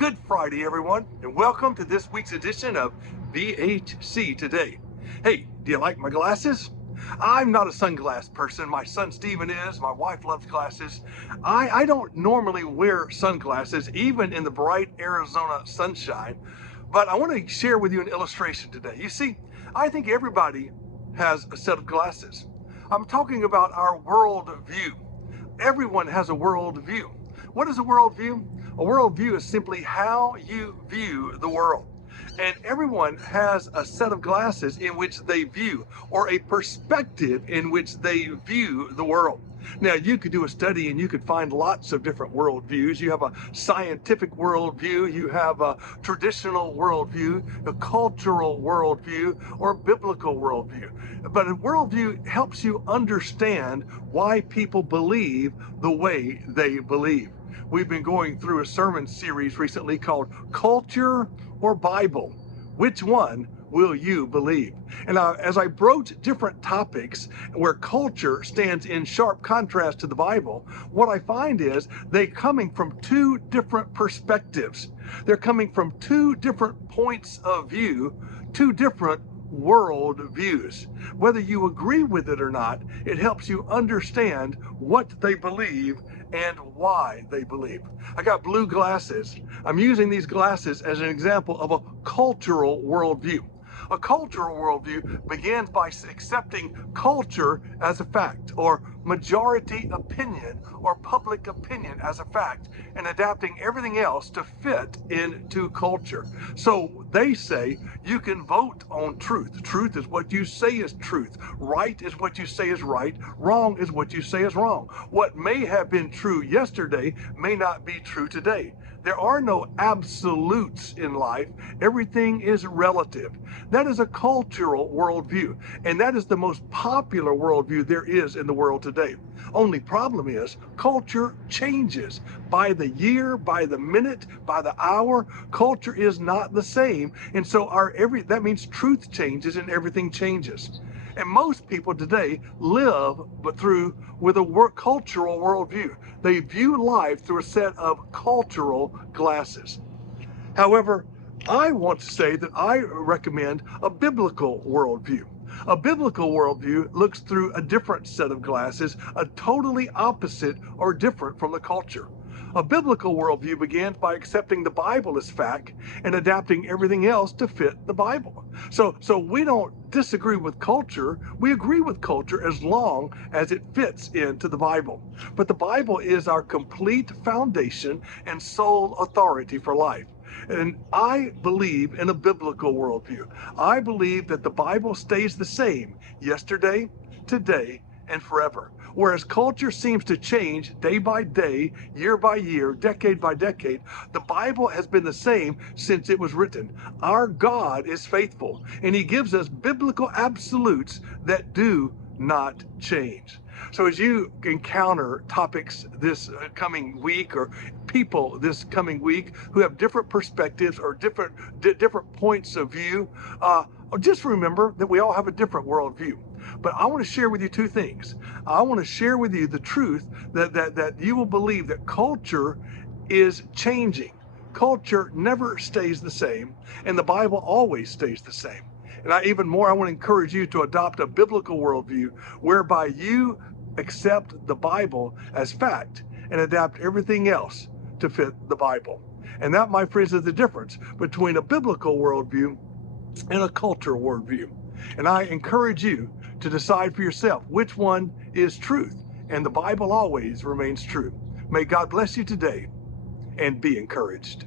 Good Friday, everyone, and welcome to this week's edition of BHC Today. Hey, do you like my glasses? I'm not a sunglass person. My son Steven is. My wife loves glasses. I don't normally wear sunglasses, even in the bright Arizona sunshine, but I want to share with you an illustration today. You see, I think everybody has a set of glasses. I'm talking about our world view. Everyone has a world view. What is a worldview? A worldview is simply how you view the world. And everyone has a set of glasses in which they view, or a perspective in which they view the world. Now, you could do a study and you could find lots of different worldviews. You have a scientific worldview, you have a traditional worldview, a cultural worldview, or biblical worldview. But a worldview helps you understand why people believe the way they believe. We've been going through a sermon series recently called Culture or Bible. Which one will you believe? And as I broach different topics where culture stands in sharp contrast to the Bible, what I find is they're coming from two different perspectives. They're coming from two different points of view, two different world views. Whether you agree with it or not, it helps you understand what they believe and why they believe. I got blue glasses. I'm using these glasses as an example of a cultural worldview. A cultural worldview begins by accepting culture as a fact, or majority opinion, or public opinion as a fact, and adapting everything else to fit into culture. So they say you can vote on truth. Truth is what you say is truth. Right is what you say is right. Wrong is what you say is wrong. What may have been true yesterday may not be true today. There are no absolutes in life. Everything is relative. That is a cultural worldview, and that is the most popular worldview there is in the world today. Only problem is culture changes by the year, by the minute, by the hour. Culture is not the same, and so that means truth changes and everything changes. And most people today live with a cultural worldview. They view life through a set of cultural glasses. However, I want to say that I recommend a biblical worldview. A biblical worldview looks through a different set of glasses, a totally opposite or different from the culture. A biblical worldview begins by accepting the Bible as fact and adapting everything else to fit the Bible. So we don't disagree with culture. We agree with culture as long as it fits into the Bible. But the Bible is our complete foundation and sole authority for life. And I believe in a biblical worldview. I believe that the Bible stays the same yesterday, today, and forever. Whereas culture seems to change day by day, year by year, decade by decade, the Bible has been the same since it was written. Our God is faithful, and He gives us biblical absolutes that do not change. So as you encounter topics this coming week, or people this coming week who have different perspectives or different points of view, just remember that we all have a different worldview. But I want to share with you two things. I want to share with you the truth that you will believe that culture is changing. Culture never stays the same, and the Bible always stays the same. And I want to encourage you to adopt a biblical worldview whereby you accept the Bible as fact and adapt everything else to fit the Bible. And that, my friends, is the difference between a biblical worldview and a cultural worldview. And I encourage you to decide for yourself which one is truth. And the Bible always remains true. May God bless you today and be encouraged.